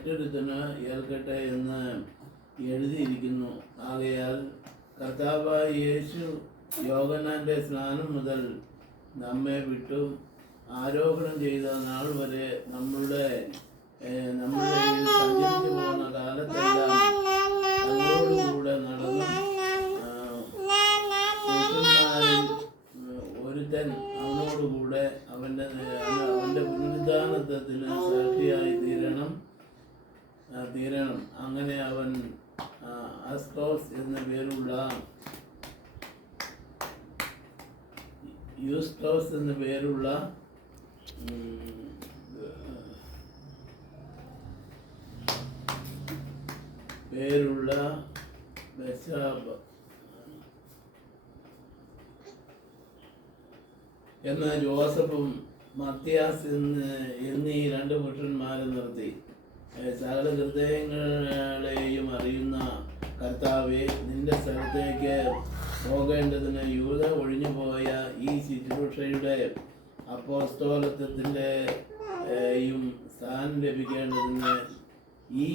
മറ്റൊരുത്തന് ഏൽക്കട്ടെ എന്ന് എഴുതിയിരിക്കുന്നു. ആകയാൽ കർത്താവായ യേശു യോഹന്നാന്റെ സ്നാനം മുതൽ നമ്മെ വിട്ടു ആരോഹണം ചെയ്ത നാൾ വരെ നമ്മളുടെ സഞ്ചരിച്ചു പോകുന്ന കാലത്തെല്ലാം ഞങ്ങളോടുകൂടെ നടന്നു. പുരുഷന്മാരിൽ ഒരുത്തൻ അവനോടുകൂടെ അവന്റെ പുനരുദ്ധാനത്തിന് സാക്ഷിയായി തീരണം. അങ്ങനെ അവൻ അസ്തോസ് എന്ന പേരുള്ള യൂസ്തോസ് എന്ന പേരുള്ള ബെസാബ് എന്ന ജോസഫും മത്തിയാസ് എന്നീ 2 പുരുഷന്മാരെ നിർത്തി. സകല ഹൃദയങ്ങളെയും അറിയുന്ന കർത്താവെ, നിന്റെ സ്ഥലത്തേക്ക് പോകേണ്ടതിന് യൂദ ഒഴിഞ്ഞുപോയ ഈ ശുശ്രൂഷയുടെ അപ്പോസ്തോലത്വത്തിൻ്റെയും സ്ഥാനം ലഭിക്കേണ്ടതിന് ഈ